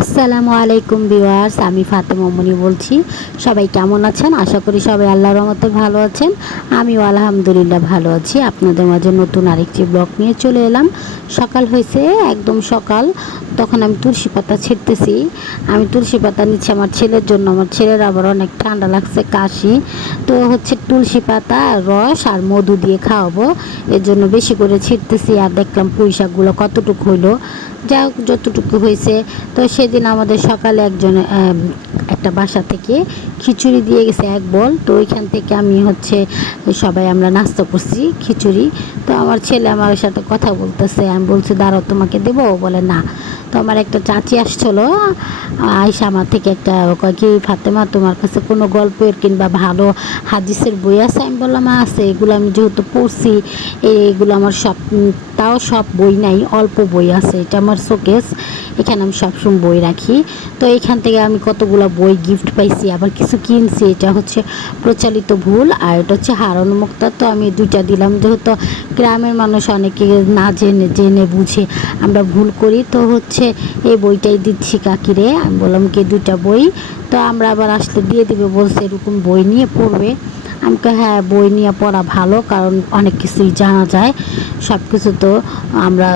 আসসালামু আলাইকুম ভিউয়ার্স, আমি ফাতেমা মনি বলছি। সবাই কেমন আছেন? আশা করি সবাই আল্লাহর রহমতে ভালো আছেন। আমিও আলহামদুলিল্লাহ ভালো আছি। আপনাদের মাঝে নতুন আরেকটি ব্লগ নিয়ে চলে এলাম। সকাল হয়েছে, একদম সকাল। তখন আমি তুলসী পাতা ছিঁড়তেছি। আমি তুলসী পাতা নিচ্ছি আমার ছেলের জন্য। আমার ছেলের আবার অনেক ঠান্ডা লাগছে, কাশি। তো হচ্ছে তুলসী পাতা রস আর মধু দিয়ে খাওয়াবো, এর জন্য বেশি করে ছিঁড়তেছি। আর দেখলাম পুঁই শাকগুলো কতটুকু হইলো, যা হোক যতটুকু হয়েছে। তো সেদিন আমাদের সকালে একজন একটা বাসা থেকে খিচুড়ি দিয়ে গেছে এক বল। তো ওইখান থেকে আমি হচ্ছে সবাই আমরা নাস্তা করছি খিচুড়ি। তো আমার ছেলে আমার সাথে কথা বলতেছে, আমি বলছি দাঁড়াও তোমাকে দেবো, বলে না। তো আমার একটা চাচি আসছিলো, আয়সা আমার থেকে একটা কয় কি ফাতেমা তোমার কাছে কোনো গল্পের কিংবা ভালো হাদিসের বই আছে? আমি বললাম আছে, এগুলো আমি যেহেতু পড়ছি, এগুলো আমার সব, তাও সব বই নাই, অল্প বই আছে। এটা আমার শোকেস, এখানে আমি সবসময় বই রাখি। তো এখান থেকে আমি কতগুলো বই গিফট পাইছি, আবার কিছু কিনছি। এটা হচ্ছে প্রচলিত ভুল, আর এটা হচ্ছে হারানো মুক্তা। তো আমি দুইটা দিলাম, যেহেতু গ্রামের মানুষ অনেকে না জেনে জেনে বুঝে আমরা ভুল করি। তো হচ্ছে এই বইটাই দিচ্ছি কাকিরে। আমি বললাম কি দুইটা বই, তো আমরা আবার আসলে দিয়ে দিবে বলছে, এরকম বই নিয়ে পড়বে। আমাকে হ্যাঁ, বই নিয়ে পড়া ভালো, কারণ অনেক কিছুই জানা যায়। সব কিছু তো আমরা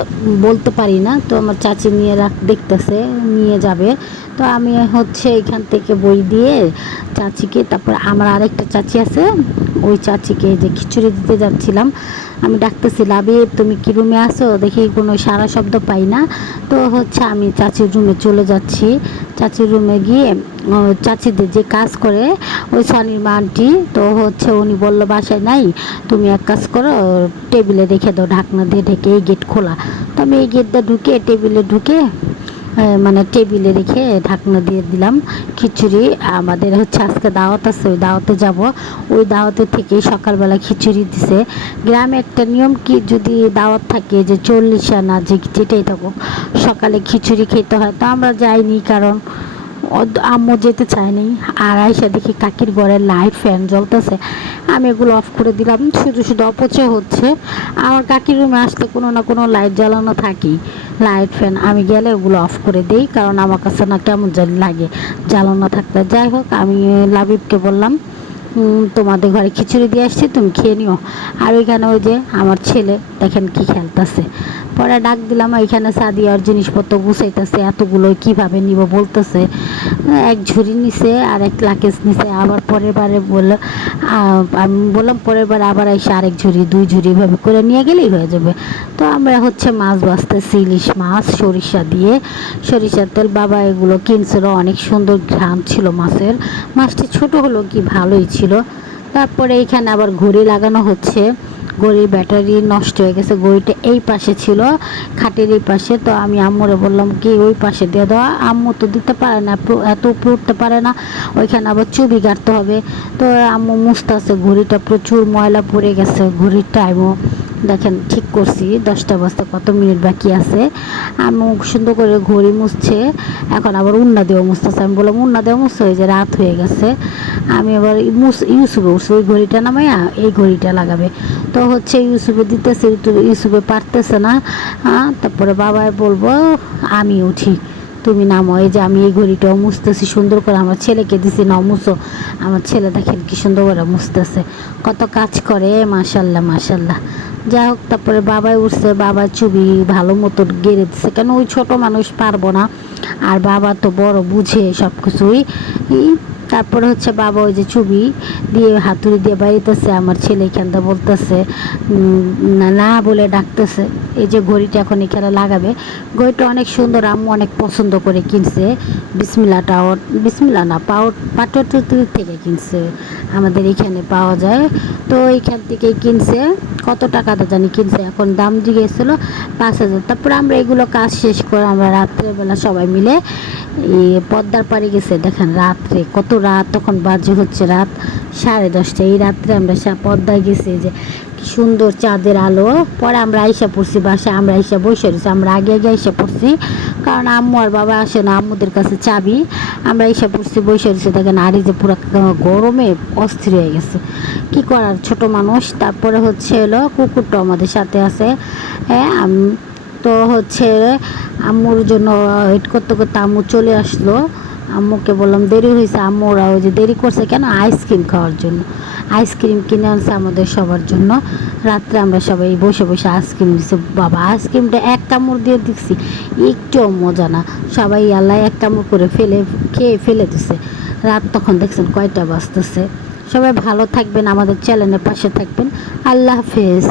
বলতে পারি না। তো আমার চাচি নিয়ে দেখতেছে, নিয়ে যাবে। তো আমি হচ্ছে এখান থেকে বই দিয়ে চাচিকে, তারপর আমার আরেকটা চাচি আছে, ওই চাচিকে যে খিচুড়ি দিতে যাচ্ছিলাম, আমি ডাকতেছি লাবিব তুমি কি রুমে আসো? দেখি কোনো সারা শব্দ পাই না। তো হচ্ছে আমি চাচির রুমে চলে যাচ্ছি। চাচির রুমে গিয়ে চাচিদের যে কাজ করে ওই সানির মা আন্টি, তো হচ্ছে উনি বললো বাসায় নাই, তুমি এক কাজ করো, টেবিলে রেখে দাও, ঢাকনা দিয়ে ঢেকে, এই গেট খোলা। তো আমি এই গেটটা ঢুকে টেবিলে ঢুকে মানে টেবিলে রেখে ঢাকনা দিয়ে দিলাম খিচুড়ি। আমাদের হচ্ছে আজকে দাওয়াত আছে, ওই দাওয়াতে যাব। ওই দাওয়াতে থেকেই সকালবেলা খিচুড়ি দিছে। গ্রামে একটা নিয়ম কি, যদি দাওয়াত থাকে যে 40 আনা যে যেটাই থাকুক, সকালে খিচুড়ি খেতে হয়। তো আমরা যাইনি, কারণ আম্মু যেতে চায়নি। আর আইসা দেখি কাকির ঘরে লাইট ফ্যান জ্বলতেছে, আমি এগুলো অফ করে দিলাম। শুধু শুধু অপচয় হচ্ছে। আমার কাকির রুমে আসলে কোনো না কোনো লাইট জ্বালানো থাকেই, লাইট ফ্যান। আমি গেলে ওগুলো অফ করে দিই, কারণ আমার কাছে না কেমন জানি লাগে জ্বালানো থাকলে। যাই হোক, আমি লাবিবকে বললাম তোমাদের ঘরে খিচুড়ি দিয়ে আসছি, তুমি খেয়ে নিও। আর ওইখানে ওই যে আমার ছেলে দেখেন কি খেলতেছে। পরে ডাক দিলাম, ওইখানে সাদিয়ার জিনিসপত্র গুছাইতেছে, এতগুলো কিভাবে নিব বলতেছে। এক ঝুড়ি নিছে আর এক লাকেজ নিছে। আবার পরের বারে বললো, আমি বললাম পরের বার আবার এসে আরেক ঝুড়ি, 2 ঝুড়ি এভাবে করে নিয়ে গেলেই হয়ে যাবে। তো আমরা হচ্ছে মাছ ভাজতেছি, ইলিশ মাছ সরিষা দিয়ে, সরিষার তেল। বাবা এগুলো কিনছিল, অনেক সুন্দর ঘ্রাণ ছিল মাছের। মাছটি ছোট হলো কি ভালোই ছিল। তারপরে এইখানে আবার ঘড়ি লাগানো হচ্ছে। ঘড়ির ব্যাটারি নষ্ট হয়ে গেছে। ঘড়িটা এই পাশে ছিল, খাটের এই পাশে। তো আমি আম্মুরে বললাম কি ওই পাশে দিয়ে দেওয়া। আম্মু তো দিতে পারে না, এত উপরে উঠতে পারে না, ওইখানে আবার চুবি গাড়তে হবে। তো আম্মু মুছতেছে, ঘড়িটা প্রচুর ময়লা পড়ে গেছে। ঘড়ির টাইমও দেখেন ঠিক করছি, 10টা বাজতে কত মিনিট বাকি আছে। আম্মু সুন্দর করে ঘড়ি মুছছে। এখন আবার উন্না দেওয়া মুছতেছে। আমি বললাম উন্না দেওয়া মুছতে, হয়ে যে রাত হয়ে গেছে। আমি আবার ইউসুফে উঠছি, ওই ঘড়িটা নামাইয়া এই ঘড়িটা লাগাবে। তো হচ্ছে ইউসুফে দিতেছে, ইউসুফে পারতেছে না। তারপরে বাবাই বলবো আমি উঠি, তুমি নামো। এই যে আমি এই ঘড়িটাও মুছতেছি সুন্দর করে, আমার ছেলেকে দিছি না মুছো। আমার ছেলে দেখেন কি সুন্দর করে মুছতেছে, কত কাজ করে, মাশাল্লাহ মাশাল্লাহ। যাই হোক, তারপরে বাবাই উঠছে, বাবা চুবি ভালো মতো গেড়ে দিচ্ছে, কেন ওই ছোট মানুষ পারবো না। আর বাবা তো বড়, বুঝে সব কিছুই। তারপরে হচ্ছে বাবা ওই যে চুবি দিয়ে হাতুড়ি দিয়ে বাড়িতেছে। আমার ছেলে এখানটা বলতেছে না না বলে ডাকতেছে। এই যে ঘড়িটা এখন এখানে লাগাবে। ঘড়িটা অনেক সুন্দর, আম্মু অনেক পছন্দ করে কিনছে। বিসমিল্লা টাওয়ার, বিসমিল্লা না পাটুরি থেকে কিনছে, আমাদের এখানে পাওয়া যায়। তো এইখান থেকেই কিনছে। কত টাকাটা জানি কিনছে, এখন দাম জিজ্ঞেসছিল 5,000। তারপরে আমরা এগুলো কাজ শেষ করে আমরা রাত্রেবেলা সবাই মিলে এই পদ্মার পাড়ে গেছে। দেখেন রাত্রে কত রাত, তখন বাজে হচ্ছে রাত 10:30। এই রাত্রে আমরা পদ্মায় গেছি, যে কি সুন্দর চাঁদের আলো। পরে আমরা আইসা পড়ছি বাসায়, আমরা আইসা বসে রয়েছি। আমরা আগে আগে আইসা পড়ছি, কারণ আম্মু আর বাবা আসে না, আম্মুদের কাছে চাবি। আমরা আইসা পড়ছি, বসে রয়েছি। দেখেন আর এই যে পুরো গরমে অস্থির হয়ে গেছে, কি করার, ছোট মানুষ। তারপরে হচ্ছে এলো কুকুরটা আমাদের সাথে আছে। হ্যাঁ, তো তো হচ্ছে আম্মুর জন্য ওয়েট করতে করতে আম্মু চলে আসলো। আম্মুকে বললাম দেরি হয়েছে, আম্মু ওরা ওই যে দেরি করছে কেন, আইসক্রিম খাওয়ার জন্য। আইসক্রিম কিনে আনছে আমাদের সবার জন্য। রাত্রে আমরা সবাই বসে বসে আইসক্রিম দিচ্ছি। বাবা আইসক্রিমটা এক কামড় দিয়ে দিচ্ছি, একটুও মজা না। সবাই আল্লাহ এক কামড় করে খেয়ে ফেলে দিছে। রাত তখন দেখছেন কয়টা বাজতেছে। সবাই ভালো থাকবেন, আমাদের চ্যানেলের পাশে থাকবেন। আল্লাহ হাফেজ।